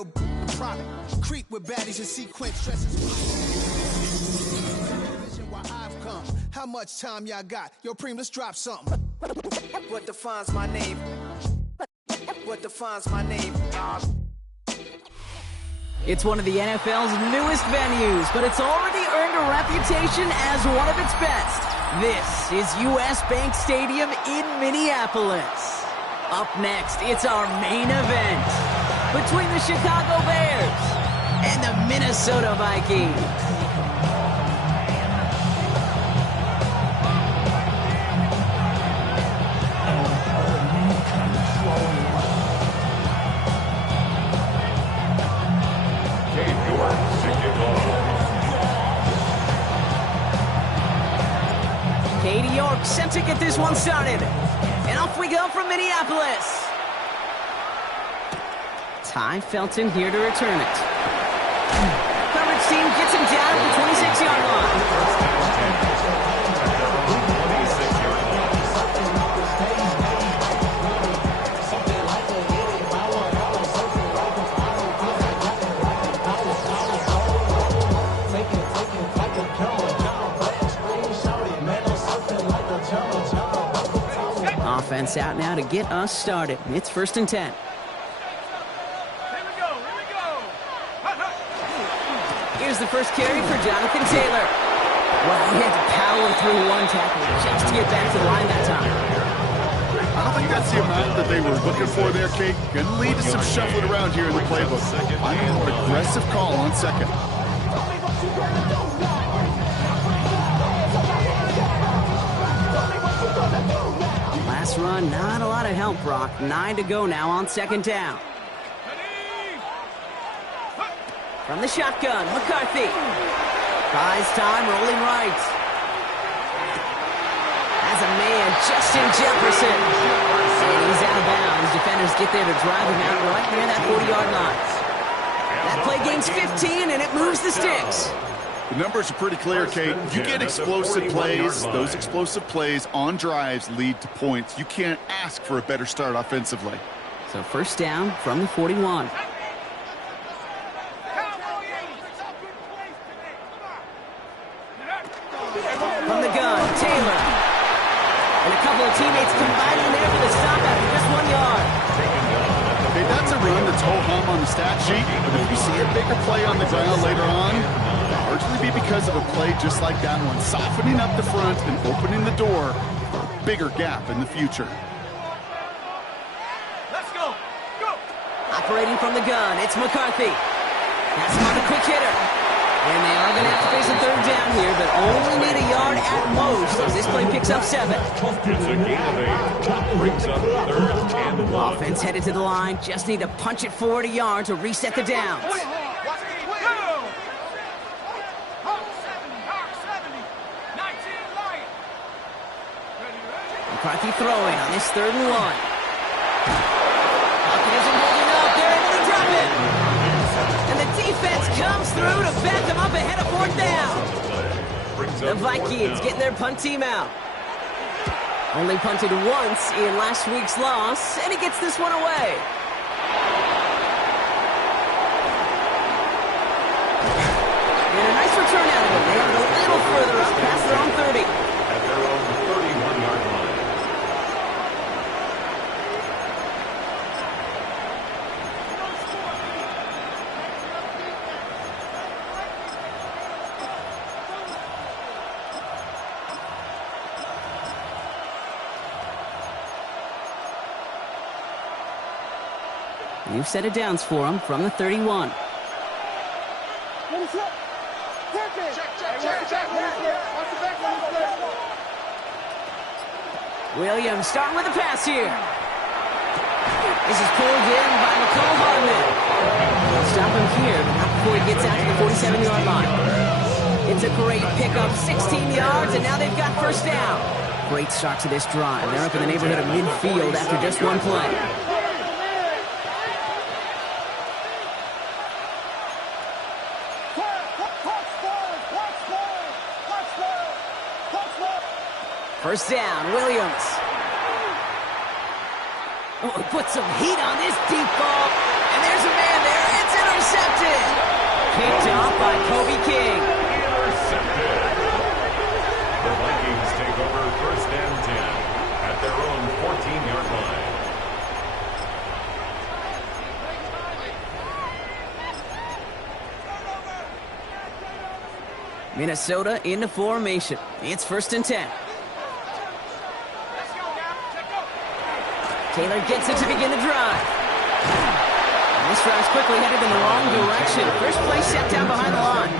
real product. Creep with baddies and sequence stresses. Where I've come. How much time y'all got? Yo, Preem, let's drop something. What defines my name? What defines my name? It's one of the NFL's newest venues, but it's already earned a reputation as one of its best. This is US Bank Stadium in Minneapolis. Up next, it's our main event between the Chicago Bears and the Minnesota Vikings. Katie York set to get this one started. And off we go from Minneapolis. Ty Felton here to return it. Coverage team gets him down at the 26-yard line. Offense out now to get us started. It's 1st and 10. Here's the first carry for Jonathan Taylor. Well, he had to power through one tackle just to get back to the line that time. I don't think that's the amount that they were looking for there, Kate. Going to lead to some shuffling around here in the playbook. I need a more aggressive call on second. Last run, not a lot of help, Brock. 9 to go now on 2nd down. From the shotgun, McCarthy. Buys time, rolling right. Has a man, Justin Jefferson. And he's out of bounds. Defenders get there to drive him out right near that 40-yard line. That play gains 15, and it moves the sticks. The numbers are pretty clear, Kate. You get explosive plays. Those explosive plays on drives lead to points. You can't ask for a better start offensively. So 1st down from the 41. From the gun, Taylor. And a couple of teammates combining there for the stop after just 1 yard. Okay, that's a run that's ho-hum on the stat sheet. But if you see a bigger play on the ground later on, largely be because of a play just like that one, softening up the front and opening the door for a bigger gap in the future. Let's go. Go. Operating from the gun, it's McCarthy. That's him on the quick hitter. And they are going to have to face a 3rd down here, but only need a yard at most as this play picks up 7. Offense headed to the line, just need to punch it forward a yard to reset the downs. McCarthy throwing on this 3rd and 1. Pocket isn't holding up. They're able to drop it. And the defense comes through to back them up ahead of 4th down. The Vikings getting their punt team out. Only punted once in last week's loss, and he gets this one away. And a nice return out of it. They have it a little further up past their own 30. At their own 31-yard line. New set of downs for him from the 31. Williams starting with a pass here. This is pulled in by McCall Hardman. They'll stop him here, but not before he gets out to the 47-yard line. It's a great pickup, 16 yards, and now they've got 1st down. Great start to this drive. They're up in the neighborhood of midfield after just one play. First down, Williams. Oh, put some heat on this deep ball. And there's a man there. It's Kobe King. Intercepted. The Vikings take over 1st and 10 at their own 14-yard line. Minnesota into formation. It's 1st and 10. Taylor gets it to begin the drive. And this drive's quickly headed in the wrong direction. First play set down behind the line.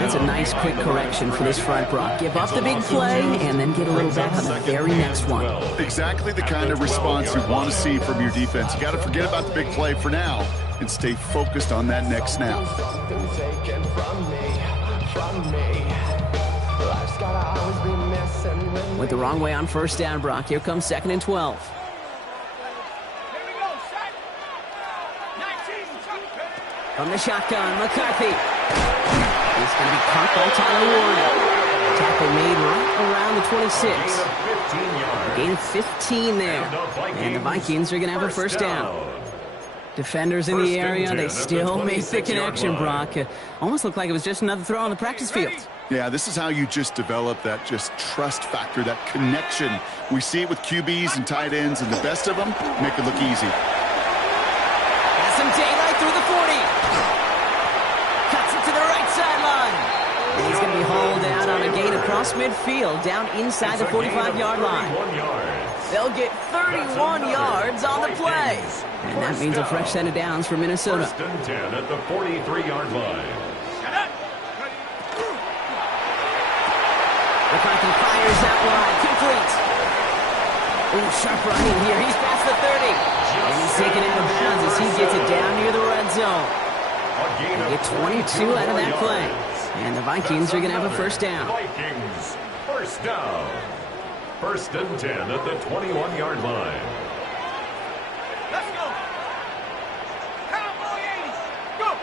That's a nice quick correction for this front, Brock. Give up the big play and then get a little back on the very next one. Exactly the kind of response you want to see from your defense. You got to forget about the big play for now and stay focused on that next snap. Went the wrong way on 1st down, Brock. Here comes 2nd and 12. From the shotgun, McCarthy. He's going to be caught by Tyler Warren. Tackle made right around the 26. Gain of 15 there. And the Vikings are going to have a 1st down. Defenders in the area, they still make the connection, Brock. Almost looked like it was just another throw on the practice field. Yeah, this is how you just develop that just trust factor, that connection. We see it with QBs and tight ends, and the best of them make it look easy. Has some daylight through the 40. Cuts it to the right sideline. And he's going to be hauled out on a gain across midfield, down inside the 45-yard line. They'll get 31 yards on the play. And that means a fresh set of downs for Minnesota. 1st and 10 at the 43-yard line. McCarthy fires out wide, complete. Ooh, sharp running here. He's past the 30. And he's taken out of bounds as he gets it down near the red zone. They get 22 out of that play. And the Vikings are going to have a 1st down. Vikings, 1st down. 1st and 10 at the 21-yard line. Let's go. Cowboy 80. Go.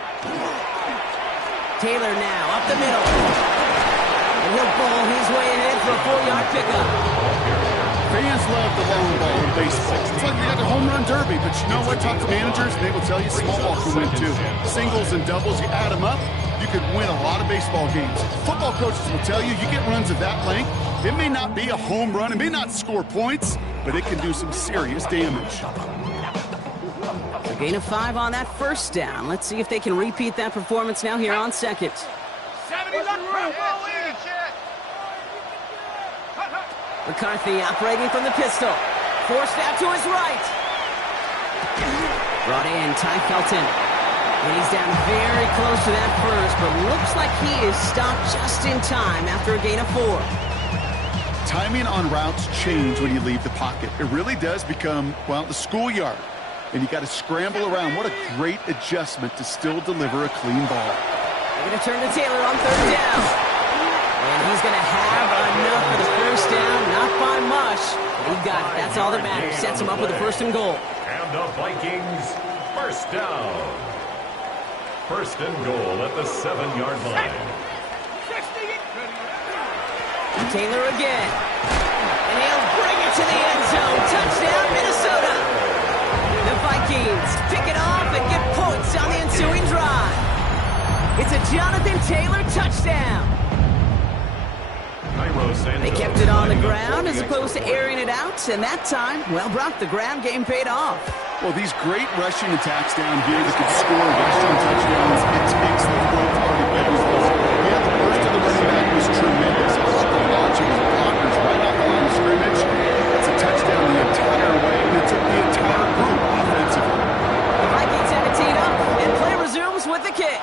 Taylor now up the middle. And he'll ball his way ahead for a 4-yard pickup. Fans love the long ball in baseball. It's like they got the home run derby, but you know what? Talk to managers, and they will tell you small ball can win too. Singles and doubles, you add them up, you could win a lot of baseball games. Football coaches will tell you, you get runs of that length, it may not be a home run, it may not score points, but it can do some serious damage. A gain of 5 on that 1st down. Let's see if they can repeat that performance now here on 2nd. 70 left. McCarthy operating from the pistol. Forced out to his right. Brought in Ty Felton. And he's down very close to that first, but looks like he is stopped just in time after a gain of 4. Timing on routes change when you leave the pocket. It really does become, well, the schoolyard. And you got to scramble around. What a great adjustment to still deliver a clean ball. They're going to turn to Taylor on 3rd down. And he's going to have enough for the 1st down. Not by much, but he got it. That's all that matters. Sets him up with a 1st and goal. And the Vikings, 1st down. 1st and goal at the 7-yard line. Taylor again. And he'll bring it to the end zone. Touchdown, Minnesota. The Vikings pick it off and get points on the ensuing drive. It's a Jonathan Taylor touchdown. They kept it on the ground as opposed to airing it out, and that time, well, Brock, the ground game paid off. Well, these great rushing attacks down here that could score rushing touchdowns, it takes the whole party better. Yeah, the burst of the running back was tremendous. The launching his blockers right off the line of scrimmage. It's a touchdown the entire way, and it took the entire group offensively. The Vikings have it teed up, and play resumes with the kick.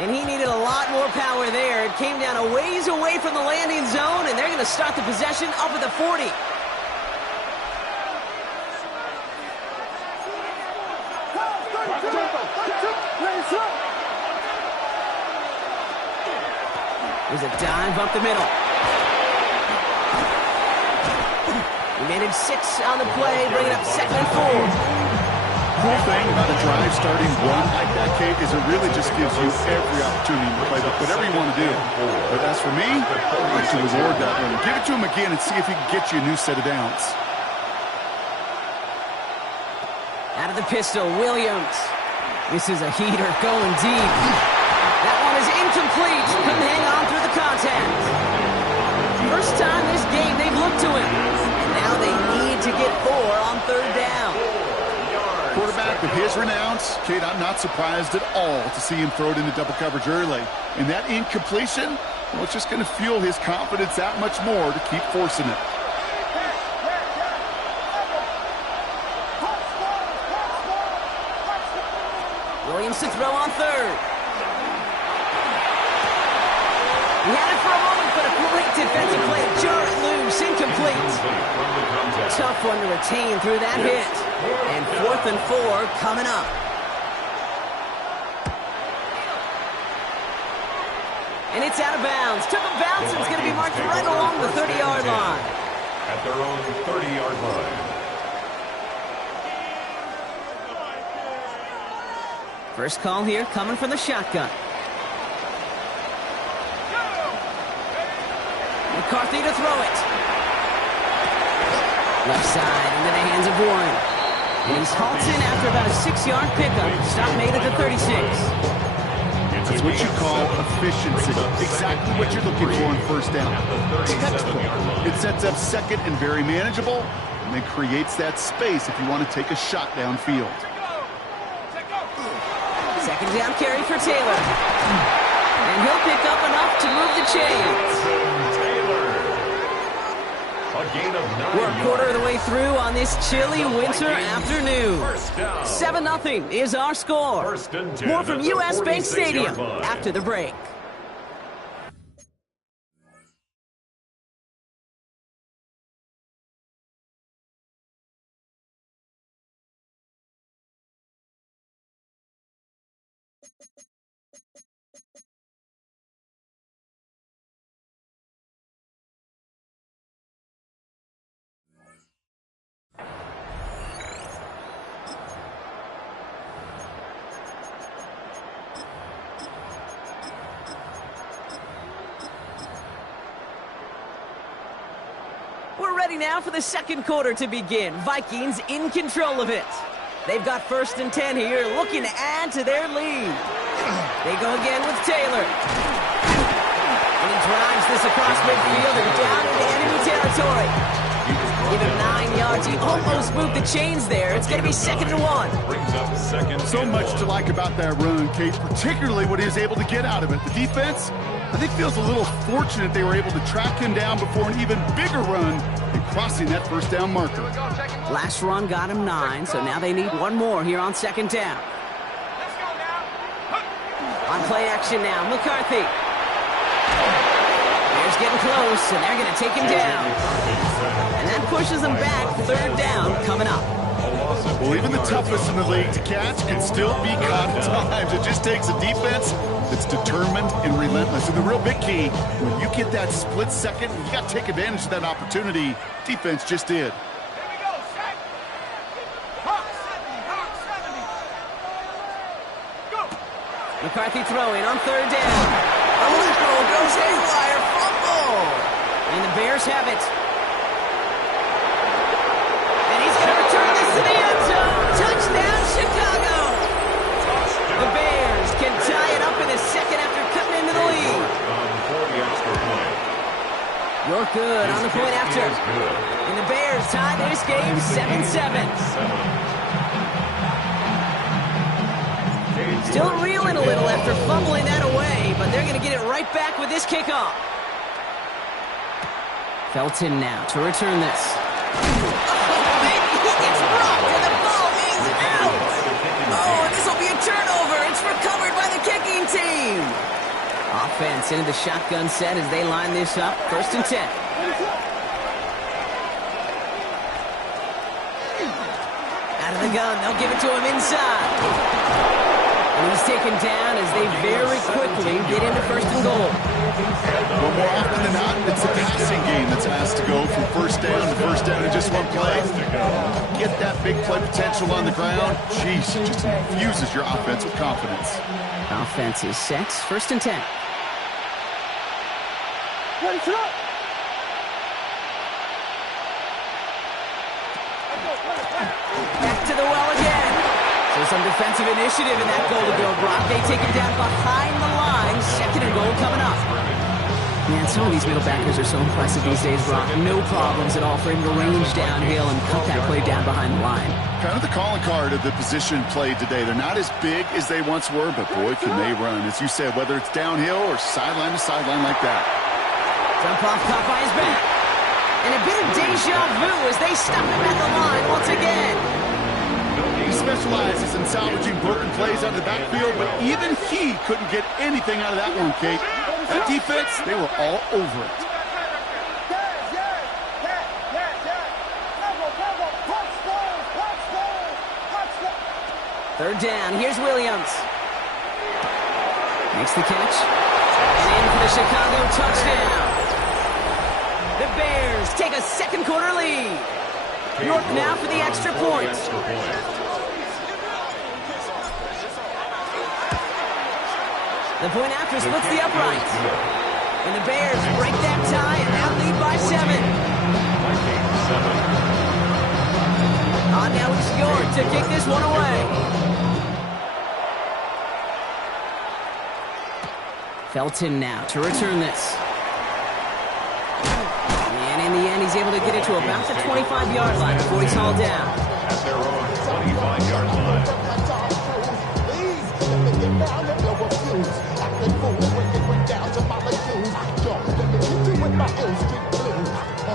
And he needed a lot more power there. It came down a ways away from the landing zone, and they're going to start the possession up at the 40. There's a dive up the middle. He managed 6 on the play, bringing up 2nd and 4. Cool thing about a drive starting run like that, Kate, is it really just gives you every opportunity to play whatever you want to do. But as for me, I'd like to reward that one. Give it to him again and see if he can get you a new set of downs. Out of the pistol, Williams. This is a heater going deep. is incomplete. Couldn't hang on through the contact. First time this game they've looked to him. And now they need to get 4 on third down. Quarterback with his renowns, Kate, I'm not surprised at all to see him throw it into double coverage early. And that incompletion, well, it's just going to fuel his confidence that much more to keep forcing it. Williams to throw on third. He had it for a moment, but a great defensive play. Jar it loose, incomplete. Tough one to retain through that hit. And 4th and 4 coming up. And it's out of bounds. Took a bounce, and it's going to be marked right along the 30-yard line. At their own 30-yard line. First call here coming from the shotgun. McCarthy to throw it. Left side into the hands of Warren. And he's halted after about a 6-yard pickup. Stop made at the 36. That's what you call efficiency. Exactly what you're looking for on first down. Textbook. It sets up second and very manageable, and then creates that space if you want to take a shot downfield. Second down carry for Taylor. And he'll pick up enough to move the chains. We're a quarter of the way through on this chilly winter afternoon. 7-0 is our score. More from U.S. Bank Stadium after the break. We're ready now for the second quarter to begin. Vikings in control of it. They've got 1st and 10 here, looking to add to their lead. They go again with Taylor. And he drives this across midfield and down into enemy territory. Give him 9 yards. He almost moved the chains there. It's going to be 2nd and 1. So much to like about that run, Kate, particularly what he was able to get out of it. The defense, I think, feels a little fortunate they were able to track him down before an even bigger run and crossing that first down marker. Last run got him 9, so now they need one more here on 2nd down. On play action now, McCarthy. Bears getting close, and they're going to take him down. And that pushes them back. 3rd down coming up. Well, even the toughest in the league to catch can still be caught at times. It just takes a defense that's determined and relentless. And the real big key, when you get that split second, you got to take advantage of that opportunity. Defense just did. McCarthy throwing on 3rd down. Oh, goes haywire, fumble. And the Bears have it. And he's going to return this to the end zone. Touchdown, Chicago. The Bears can tie it up in the second after cutting into the lead. You're good on the point after. And the Bears tie this game 7-7. Still reeling a little after fumbling that away, but they're going to get it right back with this kickoff. Felton now to return this. Oh, baby, he gets rocked and the ball is out. Oh, this will be a turnover. It's recovered by the kicking team. Offense into the shotgun set as they line this up. 1st and 10. Out of the gun, they'll give it to him inside. And he's taken down as they very quickly get into 1st and goal. Well, more often than not, it's the passing game that's asked to go from 1st down to 1st down in just one play. Get that big play potential on the ground. Jeez, it just infuses your offense with confidence. Offense is set. 1st and 10. Back to the well again. So Some defensive initiative in that goal to go, Brock. They take him down behind the line. Second and goal coming up. Man, some of these middle backers are so impressive these days, Brock. No problems at all for him to range downhill and cut that play down behind the line. Kind of the calling card of the position played today. They're not as big as they once were, but boy, can they run. As you said, whether it's downhill or sideline to sideline like that. Dump off caught by his back. And a bit of deja vu as they stop him at the line once again. He specializes in salvaging broken plays out of the backfield, but even he couldn't get anything out of that one, Kate. That defense, they were all over it. Third down, here's Williams. Makes the catch. And in for the Chicago touchdown. The Bears take a second quarter lead. York now for the extra point. The point after splits the upright. And the Bears break that tie and now lead by 7. On now it's York to kick this one away. Felton now to return this. And in the end, he's able to get it to about the 25-yard line before he's hauled down. At their own 25-yard line.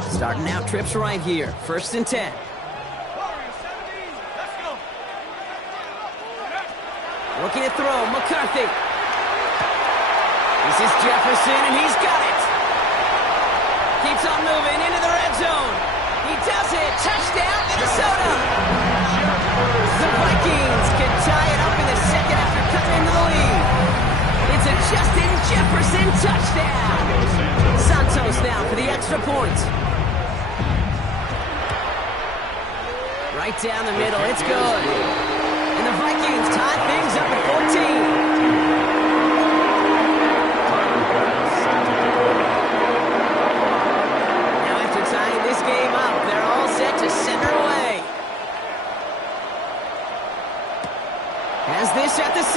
Starting out trips right here. 1st and 10. Looking to throw. McCarthy. This is Jefferson, and he's got it. Keeps on moving into the red zone. He does it. Touchdown, Minnesota. The Vikings can tie it up in the second after cutting into the lead. It's a Justin Jefferson touchdown. Santos now for the extra point. Right down the middle. It's good. And the Vikings tie things up at 14. Game up. They're all set to send her away. Has this at the 6.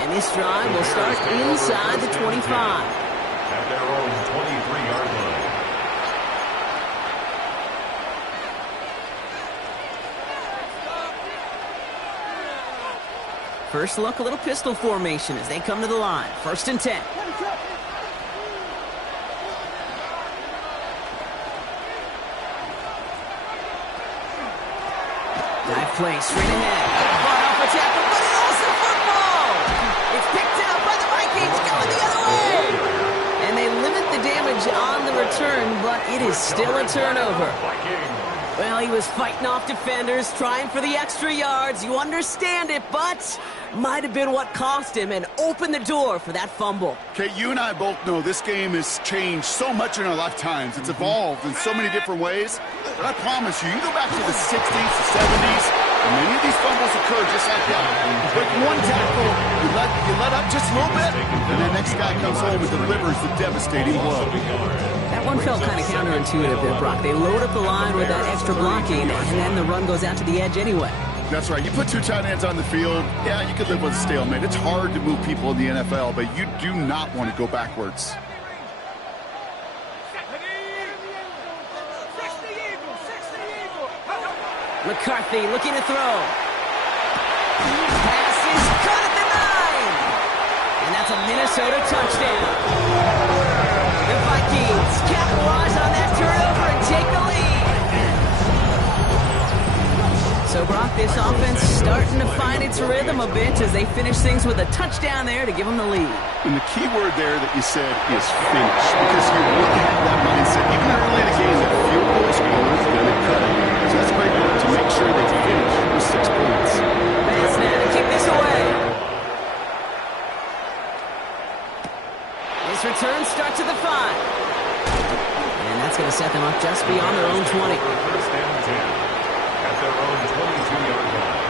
And this drive will start inside the 25. At their own 23-yard line. First look, a little pistol formation as they come to the line. 1st and 10. Play straight ahead. Brought off a tackle, but it also football. It's picked up by the Vikings going the other way. And they limit the damage on the return, but it is still a turnover. Well, he was fighting off defenders, trying for the extra yards. You understand it, but might have been what cost him and opened the door for that fumble. Okay, you and I both know this game has changed so much in our lifetimes. It's evolved in so many different ways. But I promise you, you go back to the 60s, the 70s, and many of these fumbles occur just like that. You break one tackle, you let up just a little bit, and the next guy comes home and delivers the devastating blow. That one felt kind of counterintuitive there, Brock. They load up the line with that extra blocking, and then the run goes out to the edge anyway. That's right. You put 2 tight ends on the field, yeah, you could live with a stalemate. It's hard to move people in the NFL, but you do not want to go backwards. McCarthy looking to throw. Pass is caught at the 9. And that's a Minnesota touchdown. The Vikings capitalize on that turnover and take the lead. So, Brock, this offense starting to find its rhythm a bit as they finish things with a touchdown there to give them the lead. And the key word there that you said is finish, because you really have that mindset. Even early in the game, that field goals are going to cut it. So that's great work to make sure they finish with 6 points. Pass now to kick this away. This return starts at the 5. And that's going to set them up just beyond their own 20. 1st and 10. At their own 22-yard line.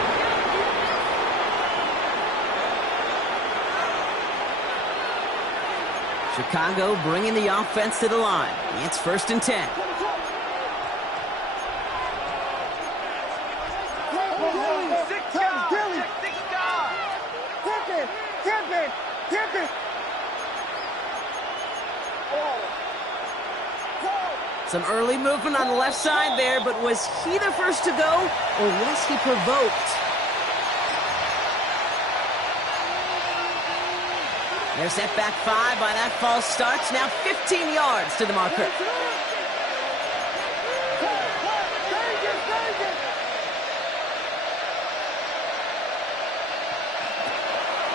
Chicago bringing the offense to the line. It's 1st and 10. Some early movement on the left side there, but was he the first to go, or was he provoked? They're set back 5 by that false start. Now 15 yards to the marker.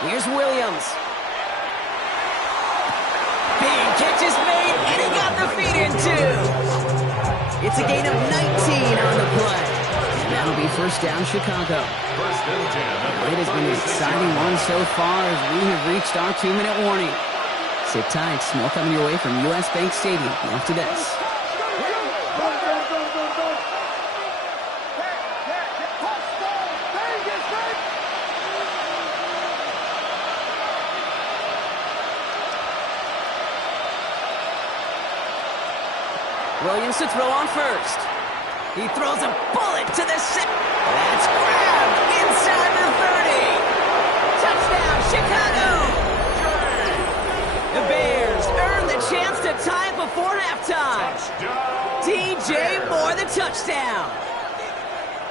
Here's Williams. Big catch is made, and he got the feet in too. It's a gain of 19 on the play. And that'll be first down, Chicago. First and 10. It has been an exciting one so far as we have reached our 2-minute warning. Sit tight, more coming your way from U.S. Bank Stadium after this. Williams to throw on first. He throws a bullet to the set. That's grabbed inside the 30. Touchdown, Chicago! The Bears earn the chance to tie it before halftime. DJ Moore, the touchdown.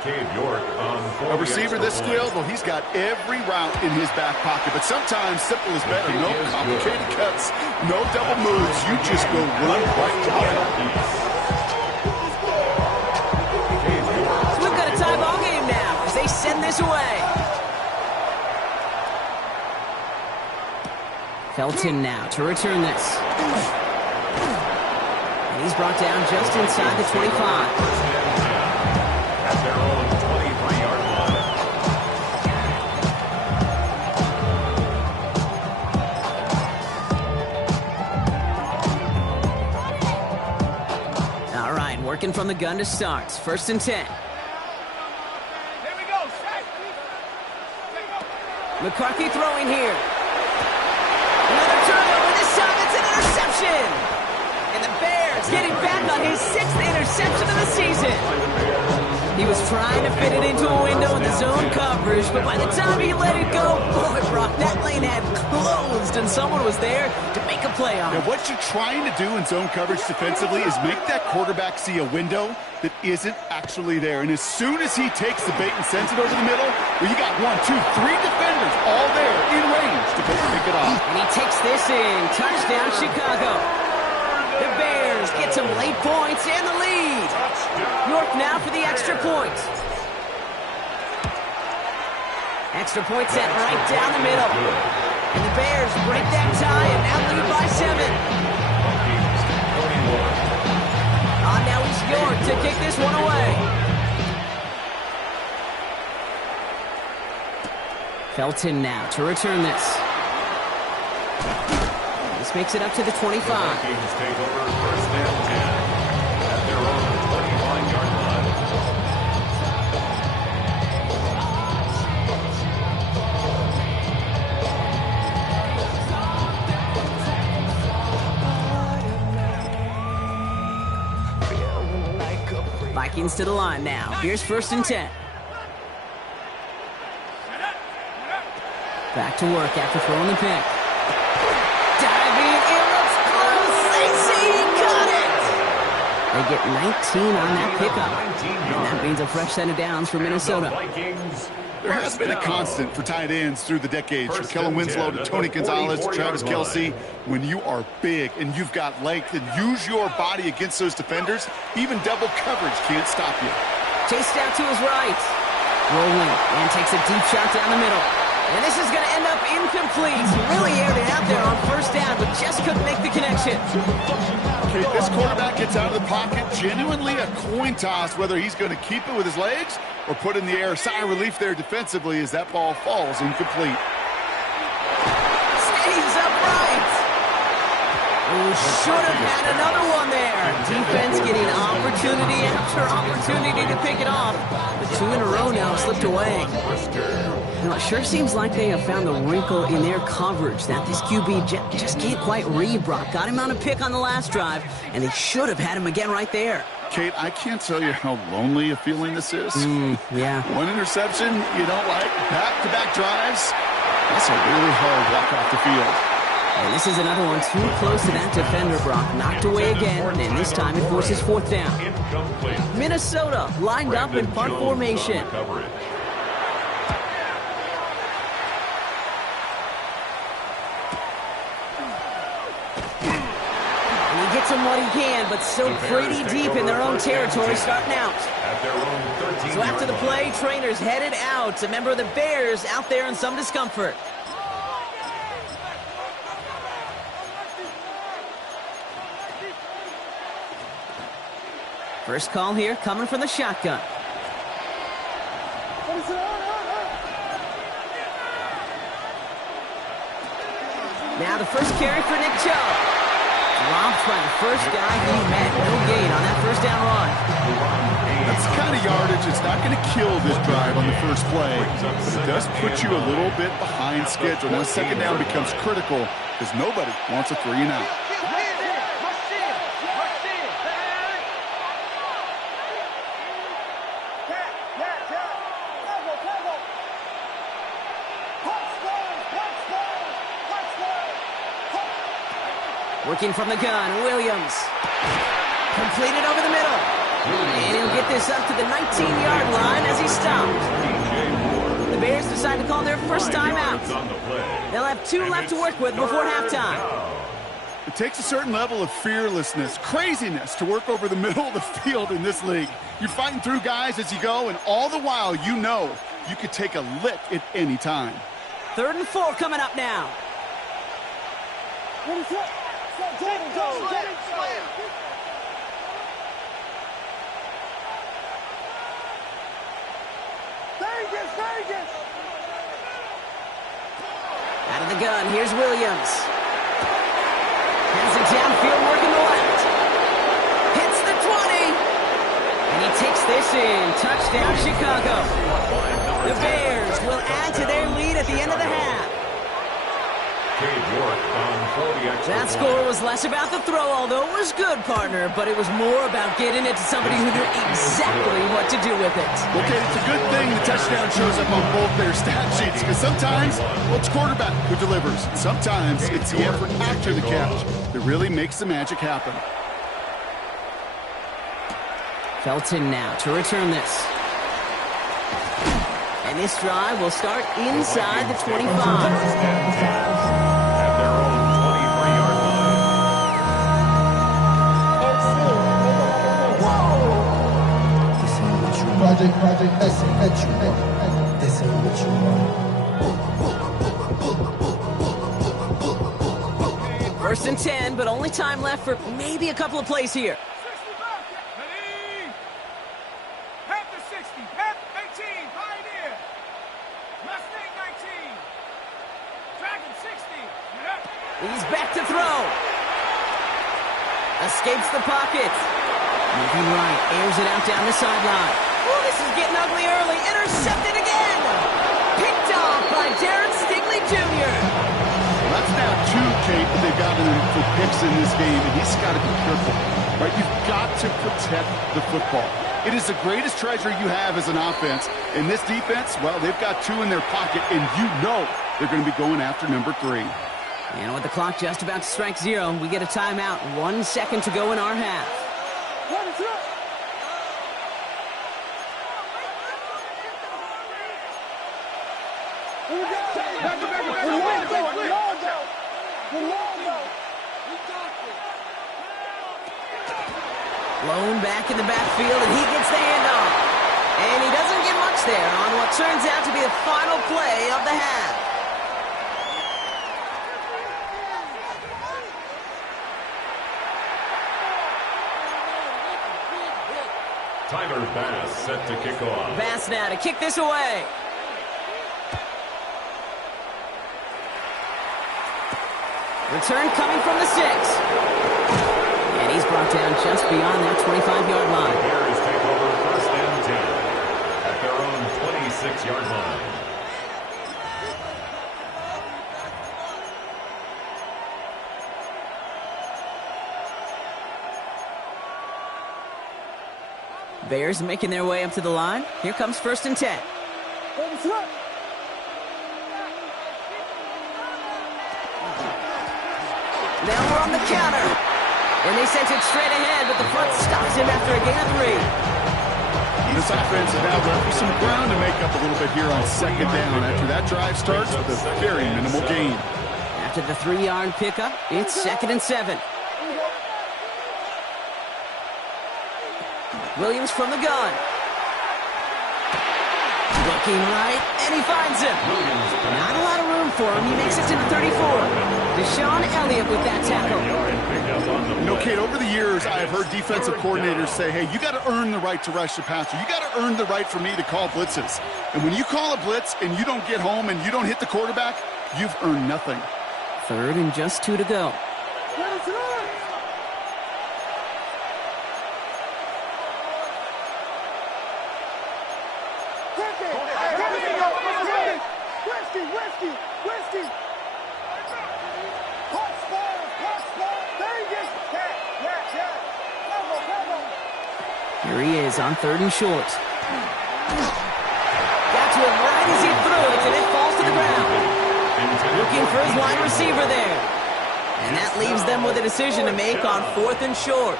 Cade York on A receiver this skilled, well, he's got every route in his back pocket, but sometimes simple is better. No complicated cuts, no double moves. You just go run right to the ball. So we've got a tie ball game now as they send this away. Felton now to return this. And he's brought down just inside the 25. At their own 23-yard line. All right, working from the gun to start. First and 10. McCarthy throwing here. Another turnover. This time it's an interception. And the Bears getting back on his 6th interception of the season. He was trying to fit it into a window in the zone coverage, but by the time he let it go, boy, Brock, that lane had closed, and someone was there to make a play on it. Now, what you're trying to do in zone coverage defensively is make that quarterback see a window that isn't actually there. And as soon as he takes the bait and sends it over the middle, well, you got 1, 2, 3 defenders all there in range to pick it off. And he takes this in. Touchdown, Chicago. The Bears get some late points and the lead. York now for the extra point. Extra point set right down the middle. And the Bears break that tie and now lead by 7. Now it's York to kick this one away. Felton now to return this. This makes it up to the 25. The Vikings take over first and 10 at their own 25-yard line. Vikings to the line now. Here's first and 10. Back to work after throwing the pick. Diving, it looks close. They see he caught it. They get 19 on that pickup. And that means a fresh set of downs for Minnesota. There has been a constant for tight ends through the decades, from Kellen Winslow to Tony Gonzalez to Travis Kelce. When you are big and you've got length and use your body against those defenders, even double coverage can't stop you. Chased out to his right. Rolling and takes a deep shot down the middle. And this is going to end up incomplete. Really aired it out there on first down, but just couldn't make the connection. Okay, this quarterback gets out of the pocket. Genuinely a coin toss whether he's going to keep it with his legs or put in the air. Sigh of relief there defensively as that ball falls incomplete. Stays upright. Should have had another one there. Defense getting opportunity after opportunity to pick it off. But 2 in a row now slipped away. Now, it sure seems like they have found the wrinkle in their coverage that this QB just can't quite read. Brock got him on a pick on the last drive, and they should have had him again right there. Kate, I can't tell you how lonely a feeling this is. Yeah. One interception you don't like, back-to-back drives. That's a really hard walk off the field. And this is another one too close to that defender, Brock. Knocked away again, and this time it forces fourth down. Incomplete. Minnesota lined up in punt formation. And he gets them what he can, but still pretty deep in their own territory starting out. At their own 13. So after the play, trainers headed out. A member of the Bears out there in some discomfort. First call here coming from the shotgun. Now the first carry for Nick Chubb. Dropped by the first guy he met. No gain on that first down run. That's the kind of yardage that's not going to kill this drive on the first play, but it does put you a little bit behind schedule. Now second down becomes critical because nobody wants a 3 and out. Working from the gun, Williams. Completed over the middle. And he'll get this up to the 19-yard line as he stopped. The Bears decide to call their first time out. They'll have 2 left to work with before halftime. It takes a certain level of fearlessness, craziness to work over the middle of the field in this league. You're fighting through guys as you go, and all the while you know you could take a lick at any time. 3rd and 4 coming up now. Out of the gun, here's Williams. Has it downfield, working the left. Hits the 20. And he takes this in. Touchdown, Chicago. The Bears will add to their lead at the end of the half. That score was less about the throw, although it was good, partner, but it was more about getting it to somebody who knew exactly what to do with it. Okay, it's a good thing the touchdown shows up on both their stat sheets, because sometimes, well, it's quarterback who delivers. Sometimes it's the effort after the catch that really makes the magic happen. Felton now to return this. And this drive will start inside the 25. Project, this ain't what you want. This ain't what you want. First and 10, but only time left for maybe a couple of plays here. Ready? Half to 60, half 18, Pioneer. Mustang 19. Dragon 60. He's back to throw. Escapes the pocket. Moving right, airs it out down the sideline. Oh, this is getting ugly early. Intercepted again. Picked off by Darren Stingley Jr. Well, that's now 2, Kate, that they've gotten for picks in this game, and he's got to be careful. Right? You've got to protect the football. It is the greatest treasure you have as an offense. And this defense, well, they've got 2 in their pocket, and you know they're going to be going after number 3. And with the clock just about to strike 0, we get a timeout. 1 second to go in our half. Blown back in the backfield, and he gets the handoff. And he doesn't get much there on what turns out to be the final play of the half. Tyler Bass set to kick off. Bass now to kick this away. Return coming from the 6. And he's brought down just beyond that 25-yard line. The Bears take over first and 10 at their own 26-yard line. Bears making their way up to the line. Here comes first and 10. Now we're on the counter. And they sent it straight ahead, but the front stops him after a gain of 3. This offense is now left with some ground to make up a little bit here on second down after that drive starts with a very minimal gain. After the 3-yard pickup, it's 2nd and 7. Williams from the gun. Looking right, and he finds him. Not a lot of room for him. He makes it to the 34. Deshaun Elliott with that tackle. You know, Kate, over the years, I have heard defensive coordinators say, hey, you got to earn the right to rush the passer. You got to earn the right for me to call blitzes. And when you call a blitz and you don't get home and you don't hit the quarterback, you've earned nothing. 3rd and just 2 to go. Here he is on 3rd and short. Got to him right as he threw it, and it falls to the ground. Looking for his wide receiver there. And that leaves them with a decision to make on 4th and short.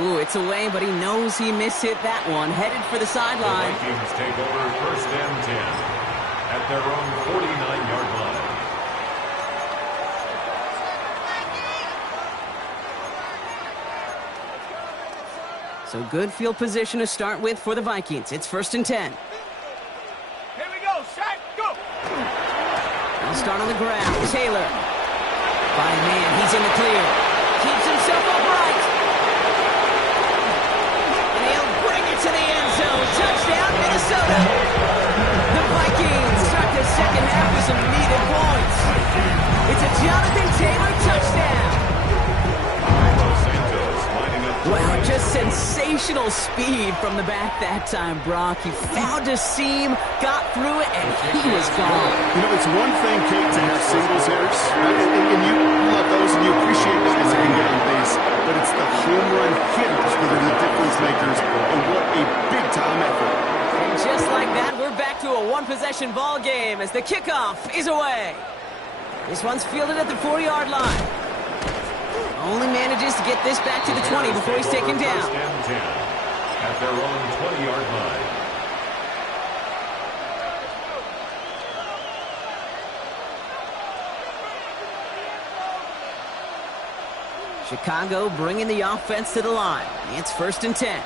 Ooh, it's away, but he knows he mishit that one. Headed for the sideline. The Vikings take over 1st and 10 at their own 49-yard line. So good field position to start with for the Vikings. It's 1st and 10. Here we go, shot, go! They'll start on the ground. Taylor. By man, he's in the clear. Keeps himself upright. And he'll bring it to the end zone. Touchdown, Minnesota. The Vikings start the second half with some needed points. It's a Jonathan Taylor touchdown. Wow, just sensational speed from the back that time, Brock. He found a seam, got through it, and he was gone. You know, it's one thing, Kate, to have singles hitters, and you love those, and you appreciate guys that can get on base, but it's the home run hitters that are the difference makers, and what a big-time effort. And just like that, we're back to a one-possession ball game as the kickoff is away. This one's fielded at the 4-yard line. Only manages to get this back to the 20 before he's taken down. 1st and 10 at their own 20-yard line. Chicago bringing the offense to the line. It's 1st and 10.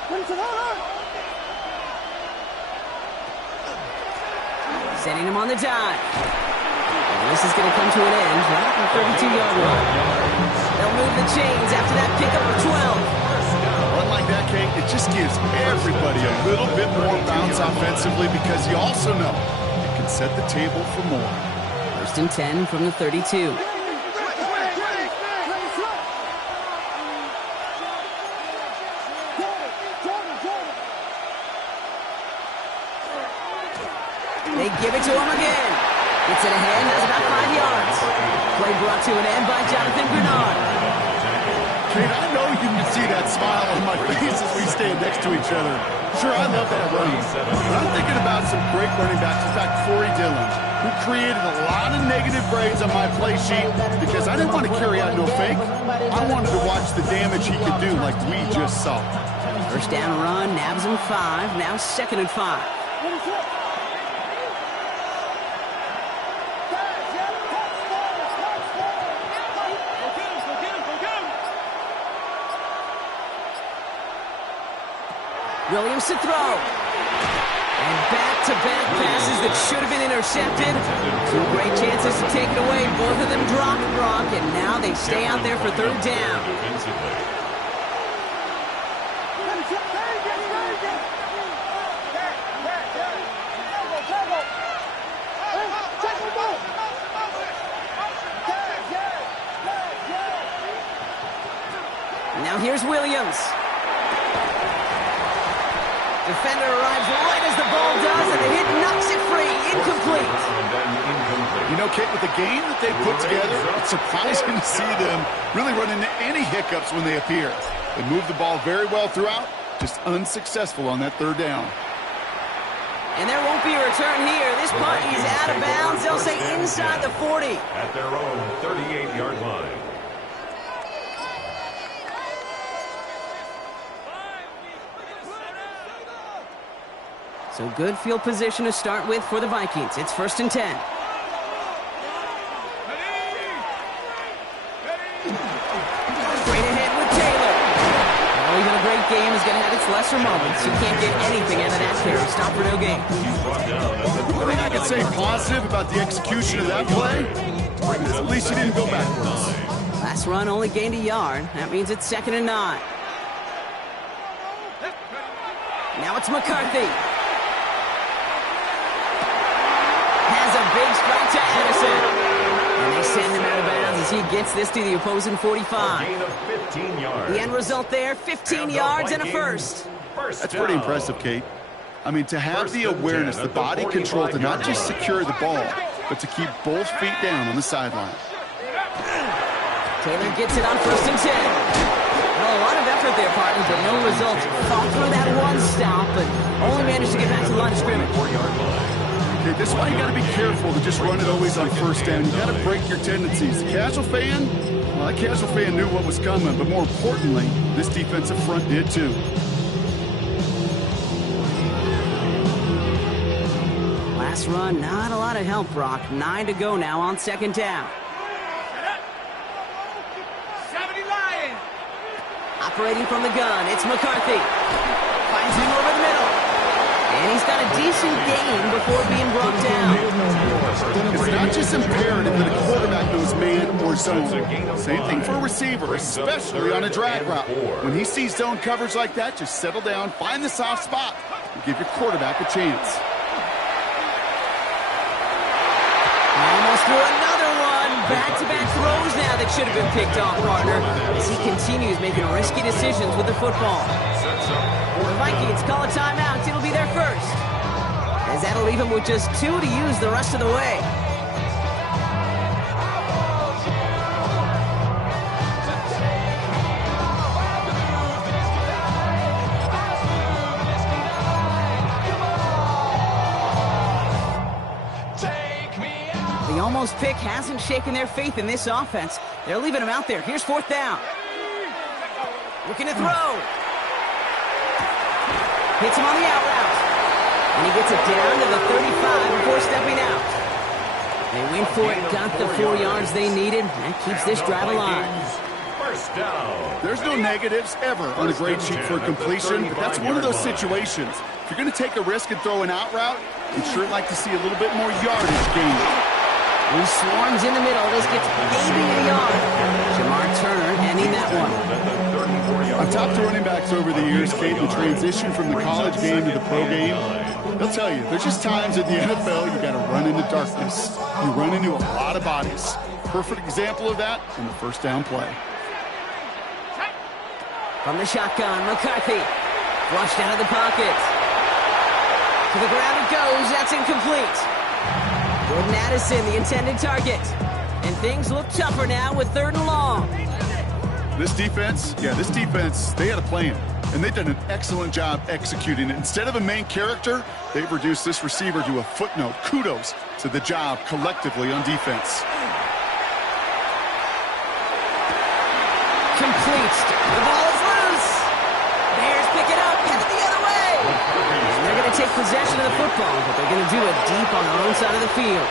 Setting him on the dive. And this is going to come to an end right at the 32-yard line. They'll move the chains after that pickup of 12. Unlike that, Kate, it just gives everybody a little bit more bounce offensively because you also know it can set the table for more. 1st and 10 from the 32. They give it to him again. Gets it ahead, has about 5 yards. Play brought to an end by Jonathan Bernard. Kate, I know you can see that smile on my face as we stand next to each other. Sure, I love that run. But I'm thinking about some great running backs. In fact, Corey Dillon, who created a lot of negative grades on my play sheet because I didn't want to carry out no fake. I wanted to watch the damage he could do like we just saw. 1st down run, nabs him 5. Now 2nd and 5. Williams to throw. And back-to-back passes that should have been intercepted. 2 great chances to take it away. Both of them dropped, Brock, and now they stay out there for 3rd down. Now here's Williams. Defender arrives right as the ball does, and the hit knocks it free. Incomplete. You know, Kate, with the game that they put together, it's surprising to see them really run into any hiccups when they appear. They move the ball very well throughout, just unsuccessful on that 3rd down. And there won't be a return here. This punt is out of bounds. They'll say inside the 40. At their own 38-yard line. So good field position to start with for the Vikings. It's 1st and 10. Straight ahead with Taylor. Well, even a great game is going to have its lesser moments. You can't get anything out of that carry. Stop for no gain. I mean, I could say positive about the execution of that play. At least you didn't go backwards. Last run only gained a yard. That means it's 2nd and 9. Now it's McCarthy. Has a big strike to Anderson. And they send him out of bounds as he gets this to the opposing 45. Gain of 15 yards. The end result there, 15 yards and a first. That's pretty impressive, Kate. I mean, to have the awareness, the body control to not just secure the ball, but to keep both feet down on the sideline. Taylor gets it on 1st and 10. Well, a lot of effort there, partner, but no results. Fought through that one stop, but only managed to get back to the line of scrimmage. Okay, this is why you got to be careful to just run it always on 1st down. You got to break your tendencies. The casual fan, well, that casual fan knew what was coming, but more importantly, this defensive front did too. Last run, not a lot of help, Brock. 9 to go now on 2nd down. Operating from the gun, it's McCarthy. Finds him over the middle. And he's got a decent gain before being brought down. It's not just imperative that a quarterback knows man or zone. Same thing for a receiver, especially on a drag route. When he sees zone coverage like that, just settle down, find the soft spot, and give your quarterback a chance. Almost threw another one. Back-to-back throws now that should have been picked off, partner, as he continues making risky decisions with the football. The Vikings call a timeout. It'll be their first, as that'll leave him with just 2 to use the rest of the way. The almost pick hasn't shaken their faith in this offense. They're leaving him out there. Here's 4th down. Looking to throw. Hits him on the out route. And he gets it down to the 35 before stepping out. They went for it, got the 4 yards they needed. That keeps this drive alive. First down. There's no negatives ever on a grade sheet for completion, but that's one of those situations. If you're going to take a risk and throw an out route, you'd sure like to see a little bit more yardage gained. He swarms in the middle. This gets maybe a yard. Jamar Turner ending that one. I've talked to running backs over the years, Kate, the transition from the college game to the pro game. They'll tell you, there's just times in the NFL you got to run into darkness. You run into a lot of bodies. Perfect example of that on the 1st down play. From the shotgun, McCarthy flushed out of the pocket. To the ground it goes. That's incomplete. Jordan Addison, the intended target. And things look tougher now with 3rd and long. This defense, they had a plan. And they've done an excellent job executing it. Instead of a main character, they've reduced this receiver to a footnote. Kudos to the job collectively on defense. Complete. The ball is loose. Bears pick it up, headed the other way. And they're going to take possession of the football, but they're going to do it deep on their own side of the field.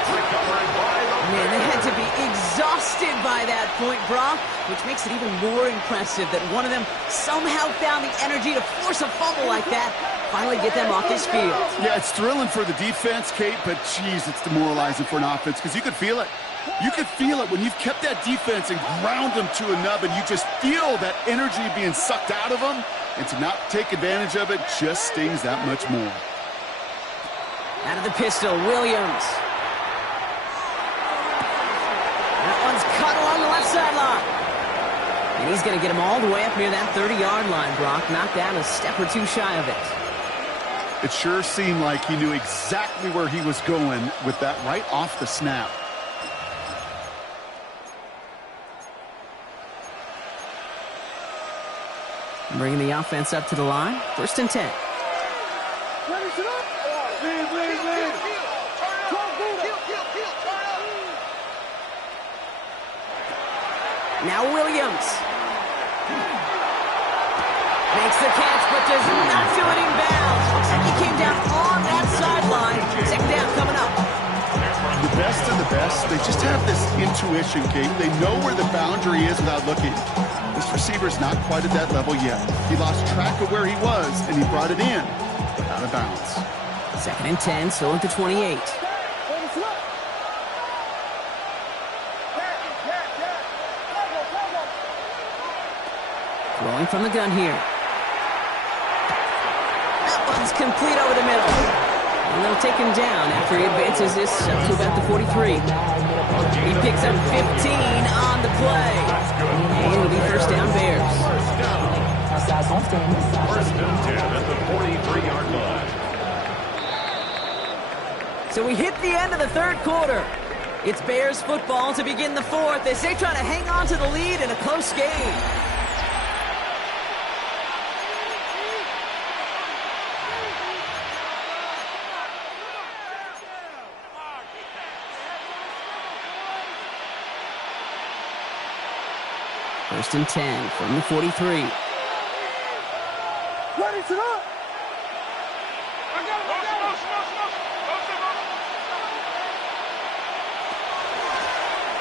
Man, they had to be exhausted by that point, Brock, which makes it even more impressive that one of them somehow found the energy to force a fumble like that, finally get them off this field. Yeah, it's thrilling for the defense, Kate, but geez, it's demoralizing for an offense because you could feel it. You could feel it when you've kept that defense and ground them to a nub, and you just feel that energy being sucked out of them, and to not take advantage of it just stings that much more. Out of the pistol, Williams. That one's cut along the left sideline. And he's going to get him all the way up near that 30-yard line, Brock. Knocked down a step or two shy of it. It sure seemed like he knew exactly where he was going with that right off the snap. Bringing the offense up to the line. 1st and 10. Now Williams. Makes the catch, but does not do it in bounds. Looks like he came down on that sideline. Second down coming up. The best of the best, they just have this intuition, Kate. They know where the boundary is without looking. This receiver's not quite at that level yet. He lost track of where he was, and he brought it in, but out of bounds. Second and 10, still at the 28. Throwing from the gun here. That one's complete over the middle. And they'll take him down after he advances this up to about the 43. He picks up 15 on the play. And it'll be first down Bears. First and 10 at the 43-yard line. So we hit the end of the third quarter. It's Bears football to begin the fourth as they try to hang on to the lead in a close game. First and 10 from the 43.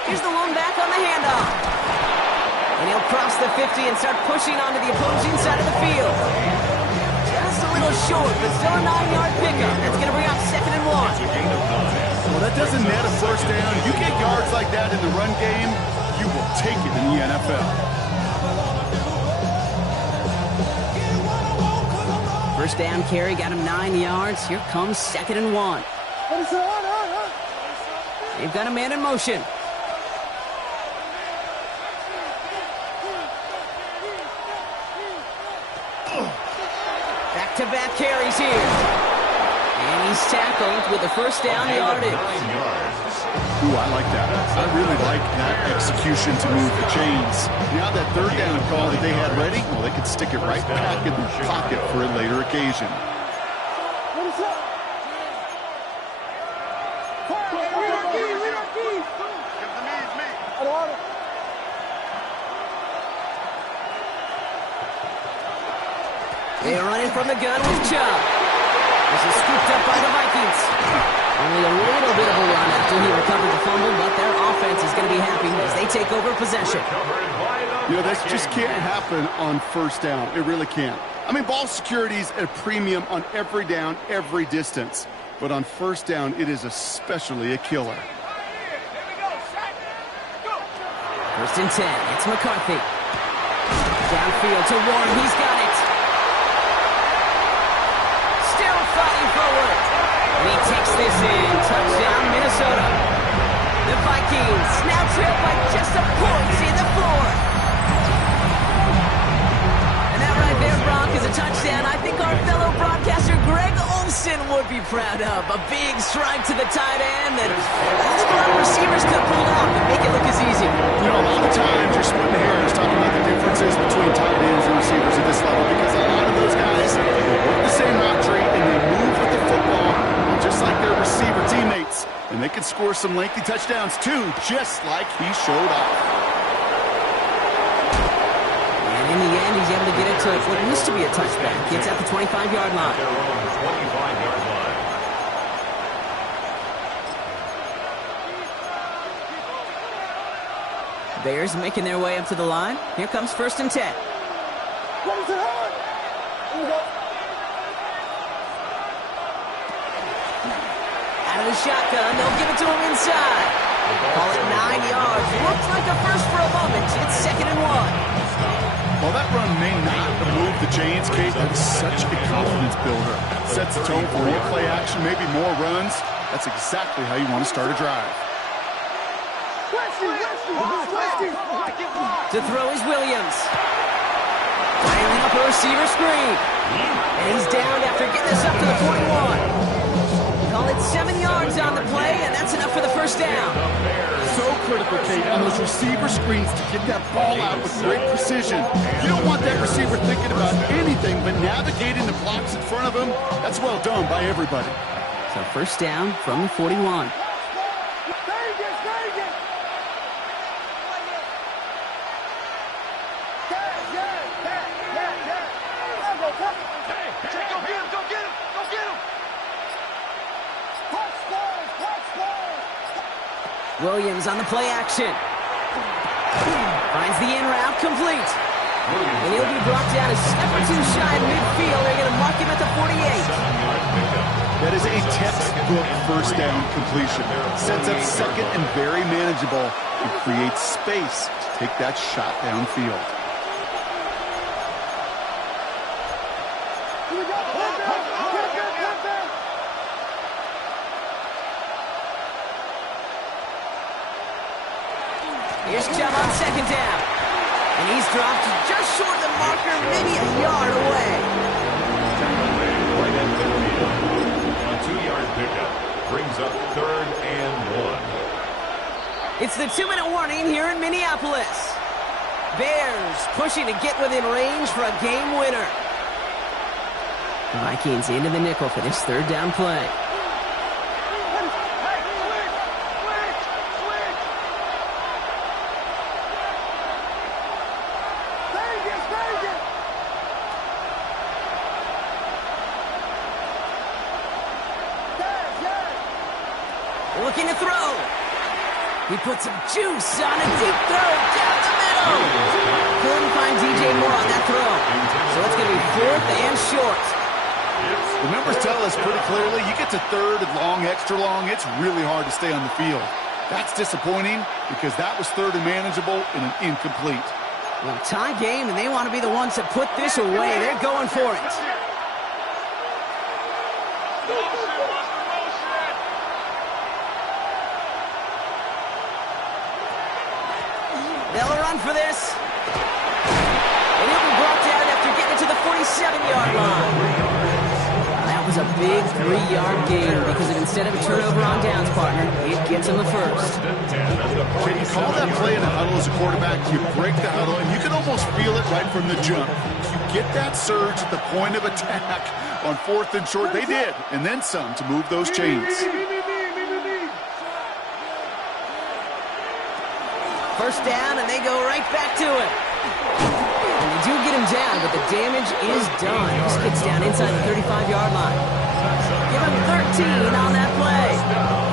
Here's the one back on the handoff. And he'll cross the 50 and start pushing onto the opposing side of the field. Just a little short, but still a 9-yard pickup. That's going to bring up second and 1. Well, that doesn't net a first down. You get yards like that in the run game, you will take it in the NFL. First down carry got him 9 yards. Here comes second and 1. They've got a man in motion. Back-to-back carries here. And he's tackled with a first down yardage. Ooh, I like that. I really like that execution to move the chains. Now that third down call that they had ready, well, they could stick it right back in their pocket for a later occasion. They are running from the gun with Chubb. This is scooped up by the Vikings. Only a little bit of a run after he recovered the fumble, but their offense is going to be happy as they take over possession. You know, that just can't happen on first down. It really can't. I mean, ball security's at a premium on every down, every distance. But on first down, it is especially a killer. First and 10. It's McCarthy. Downfield to Warren. He's got it. Still fighting forward. And he takes this in. Touchdown, Minnesota. The Vikings now trail by just a point in the fourth. And that right there, Brock, is a touchdown I think our fellow broadcaster Greg Olsen would be proud of. A big strike to the tight end that I think a lot of receivers could pull off and make it look as easy. You know, a lot of times you're splitting hairs talking about the differences between tight ends and receivers at this level because a lot of those guys work the same route tree and they move with the football just like their receiver teammates. And they can score some lengthy touchdowns too, just like he showed off. And in the end, he's able to get it to what used to be a touchback. Gets at the 25-yard line. Their own 25-yard line. Bears making their way up to the line. Here comes first and 10. Out of the shotgun, they'll give it to him inside. Call it 9 yards. Looks like a first for a moment. It's second and 1. While that run may not have moved the chains, Kate, that's such a confidence builder. Sets the tone for more play action, maybe more runs. That's exactly how you want to start a drive. To throw is Williams. Piling up a receiver screen. And he's down after getting this up to the 41. Call it 7 yards on the play, and that's enough for the first first down. So critical, Kate, on those receiver screens to get that ball out with great precision. You don't want that receiver thinking about anything but navigating the blocks in front of him. That's well done by everybody. So first down from the 41. Williams on the play action. Finds the in route complete. And he'll be brought down a step or two shy of midfield. They're going to mark him at the 48. That is a textbook first down completion. Sets up second and very manageable and creates space to take that shot downfield. Here's Chubb on second down. And he's dropped just short of the marker, maybe a yard away. Right at midfield. A 2-yard pickup brings up 3rd and 1. It's the 2-minute warning here in Minneapolis. Bears pushing to get within range for a game winner. The Vikings into the nickel for this third down play. Looking to throw. He puts some juice on a deep throw down the middle. Couldn't find DJ Moore on that throw. So it's going to be 4th and short. The numbers tell us pretty clearly, you get to 3rd and long, extra long, it's really hard to stay on the field. That's disappointing because that was 3rd and manageable and an incomplete. Well, tie game, and they want to be the ones that put this away. They're going for it. They'll run for this. And he'll be brought down after getting to the 47-yard line. That was a big 3-yard gain because instead of a turnover on downs, partner, it gets him the first. When you call that play in a huddle as a quarterback, you break the huddle, and you can almost feel it right from the jump. You get that surge at the point of attack on 4th and short. They did, and then some to move those chains. First down, and they go right back to it. And they do get him down, but the damage is done. This gets down inside the 35-yard line. Give him 13 on that play.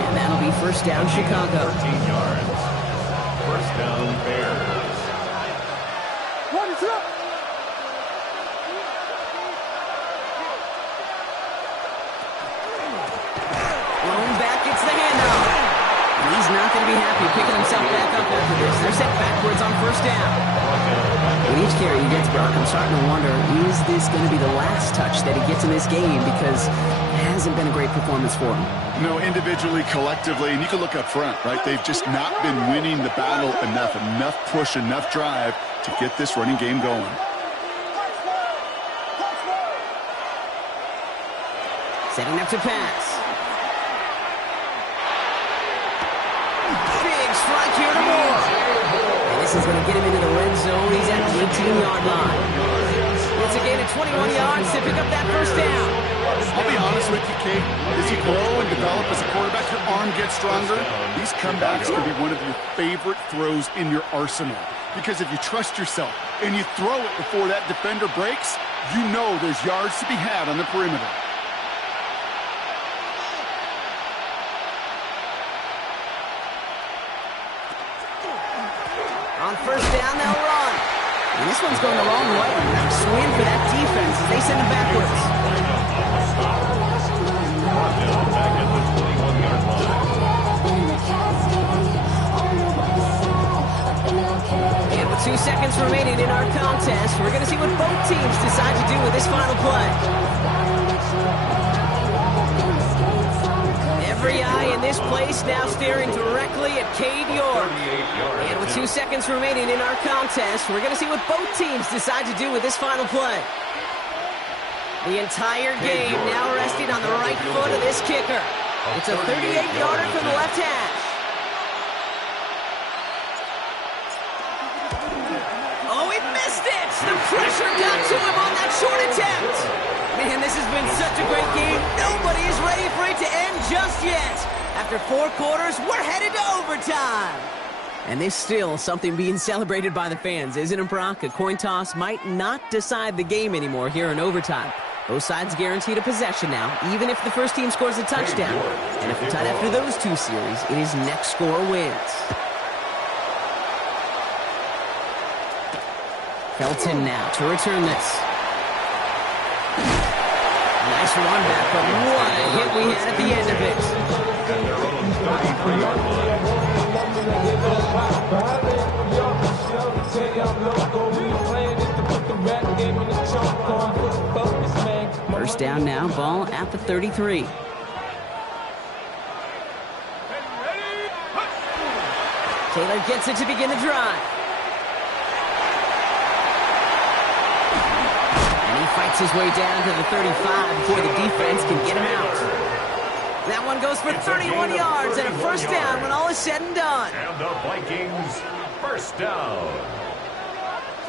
And that'll be first down, Chicago. 13 yards. First down, Bears. What is up? Blown back, it's the handoff. He's not going to be happy picking himself back up after this. They're set backwards on first down. With each carry he gets, Brock, I'm starting to wonder, is this going to be the last touch that he gets in this game? Because it hasn't been a great performance for him. No, individually, collectively, and you can look up front, right? They've just not been winning the battle enough push, enough drive to get this running game going. Setting up to pass. Strike here to Moore. And this is going to get him into the red zone. He's at the 18-yard line. It's a gain of 21 yards to pick up that first down. I'll be honest with you, Kate. As you grow and develop as a quarterback, your arm gets stronger. These comebacks can be one of your favorite throws in your arsenal. Because if you trust yourself and you throw it before that defender breaks, you know there's yards to be had on the perimeter. On first down, they'll run. And this one's going the wrong way. Nice win for that defense as they send it backwards. Back at the 21-yard line. And with 2 seconds remaining in our contest, we're going to see what both teams decide to do with this final play. Every eye in this place now staring directly at Cade York. And with 2 seconds remaining in our contest, we're going to see what both teams decide to do with this final play. The entire game now resting on the right foot of this kicker. It's a 38-yarder from the left hash. after 4 quarters, we're headed to overtime. And there's still something being celebrated by the fans, isn't it, Brock? A coin toss might not decide the game anymore here in overtime. Both sides guaranteed a possession now, even if the first team scores a touchdown. And if we're tied after those 2 series, it is next score wins. Felton now to return this. Nice run back, but what a hit we had at the end of it. At their own 33-yard line. First down now, ball at the 33. Taylor gets it to begin the drive. Fights his way down to the 35 before the defense can get him out. That one goes for 31 yards and a first down when all is said and done. And the Vikings first down.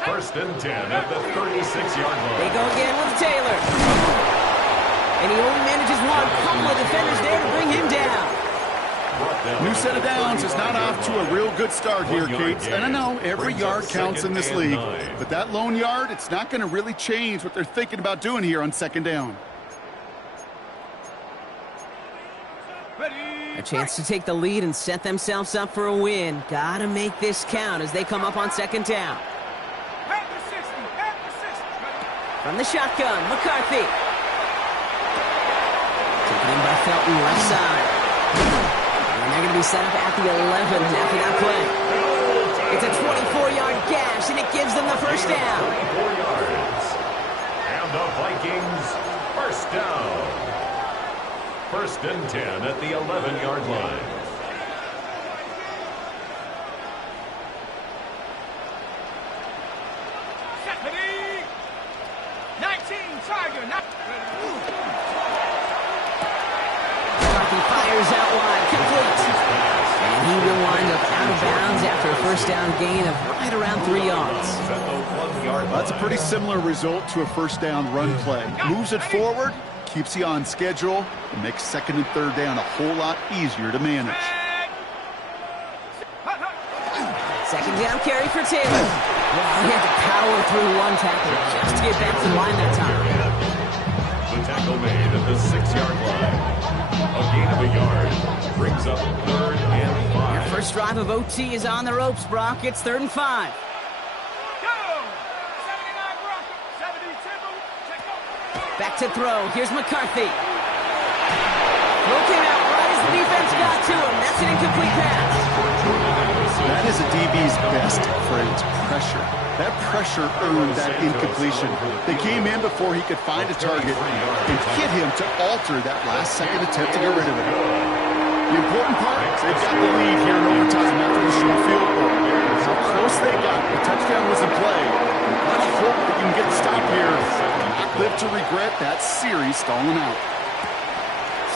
First and 10 at the 36-yard line. They go again with Taylor. And he only manages one. Couple of defenders there to bring him down. New set of downs is not off to a real good start here, Kate. And I know every yard counts in this league, but that lone yard, it's not going to really change what they're thinking about doing here on second down. A chance to take the lead and set themselves up for a win. Gotta make this count as they come up on second down. From the shotgun, McCarthy. Taken in by Felton, left side. And they're going to be set up at the 11 after that play. It's a 24-yard gash, and it gives them the first down. 24 yards. And the Vikings first down. First and 10 at the 11-yard line. Stephanie! 19, Tiger, not... He fires out wide, complete. And he will wind up out of bounds after a first down gain of right around 3 yards. That's a pretty similar result to a first down run play. Moves it forward, keeps you on schedule, and makes second and third down a whole lot easier to manage. Second down carry for Taylor. Wow, he had to power through one tackle just to get back to the line that time. The tackle made at the 6-yard line. A gain of a yard brings up third and 5. Your first drive of OT is on the ropes, Brock. It's 3rd and 5. Back to throw. Here's McCarthy. Throw came out right as the defense got to him. That's an incomplete pass. That is a DB's best phrase, pressure. That pressure earned that incompletion. They came in before he could find a target and hit him to alter that last-second attempt to get rid of it. The important part, they've got the lead here in overtime after the short field goal. How close they got. The touchdown was in play. Let's hope that you can get the stop here. Not live to regret that series stalling out.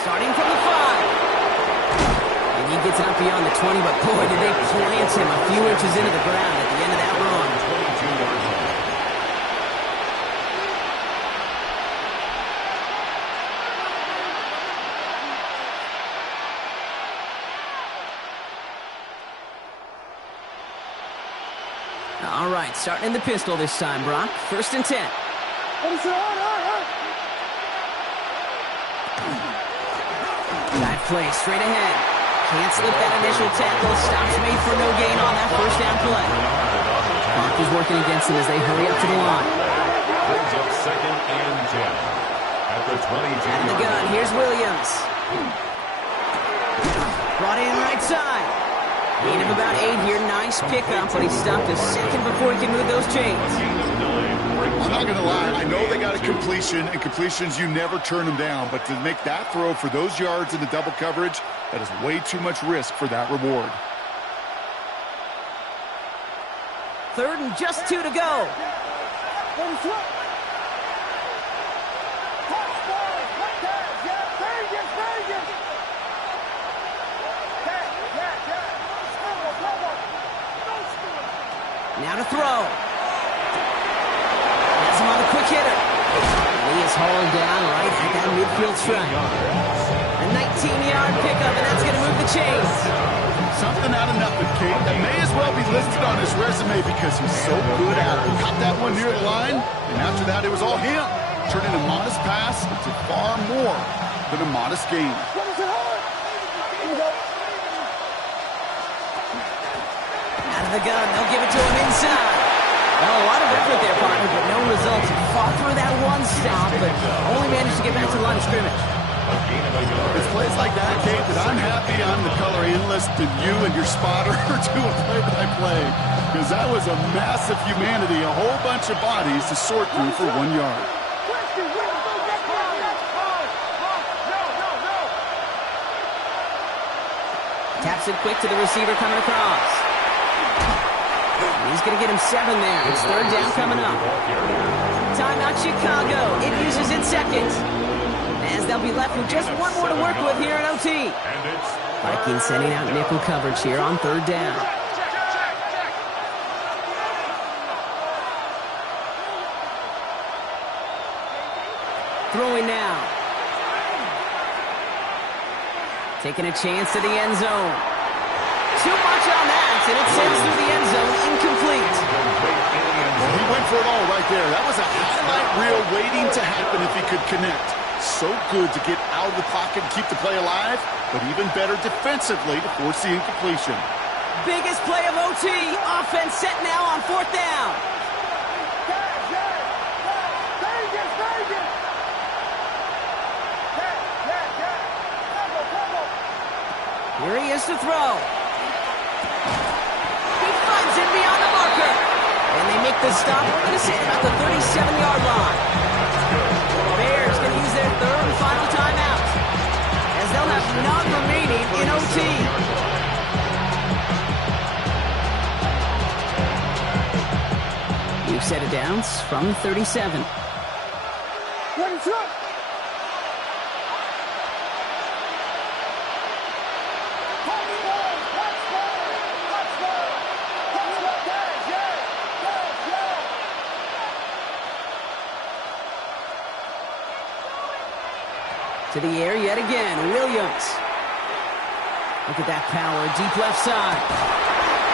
Starting from the 5. And he gets it up beyond the 20, but boy, did they plant him a few inches into the ground at the end of that run. All right, starting in the pistol this time, Brock. 1st and 10. That play straight ahead. Can't slip that initial tackle. Stops made for no gain on that first down play. Clock is working against them as they hurry up to the line. Brings up 2nd and 10 at the 22. Out of the gun, here's Williams. Brought in right side. Gain of about 8 here. Nice pickup, but he stopped a second before he can move those chains. I'm not going to lie. I know they got a completion, and completions, you never turn them down. But to make that throw for those yards in the double coverage, that is way too much risk for that reward. 3rd and just 2 to go. Now to throw. Has him on a quick hitter. And he is hauled down right at that midfield stripe. And A 19-yard pickup, and that's going to move the chains. Something out of nothing, Kate. That may as well be listed on his resume because he's so good at it. Caught that one near the line, and after that, it was all him. Turning a modest pass into far more than a modest gain. Out of the gun, they'll give it to him inside. Well, a lot of effort there, partner, but no results. He fought through that one stop, but only managed to get back to the line of scrimmage. It's plays like that, Kate, that I'm happy I'm the color analyst and you and your spotter are doing play-by-play. Because that was a massive humanity, a whole bunch of bodies to sort through for 1 yard. Taps it quick to the receiver coming across. He's going to get him 7 there. It's third down coming up. Timeout Chicago. It uses its second. As they'll be left with just one more to work with here in OT. Vikings sending out nickel coverage here on third down. Throwing now. Taking a chance to the end zone. Too much on that, and it sends through the end zone incomplete. Well, he went for it all right there. That was a highlight reel waiting to happen if he could connect. So good to get out of the pocket and keep the play alive, but even better defensively to force the incompletion. Biggest play of OT. Offense set now on fourth down. Here he is to throw. He finds it beyond the marker. And they make the stop, we're going to say, about the 37-yard line. Bears going to use their third and final timeout, as they'll have none remaining in OT. We've set it down from the 37. To the air yet again, Williams. Look at that power, deep left side.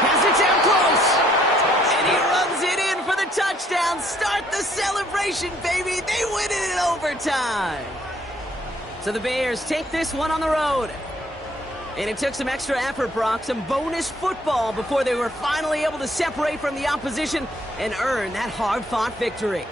Has it down close. And he runs it in for the touchdown. Start the celebration, baby. They win it in overtime. So the Bears take this one on the road. And it took some extra effort, Brock, some bonus football before they were finally able to separate from the opposition and earn that hard-fought victory.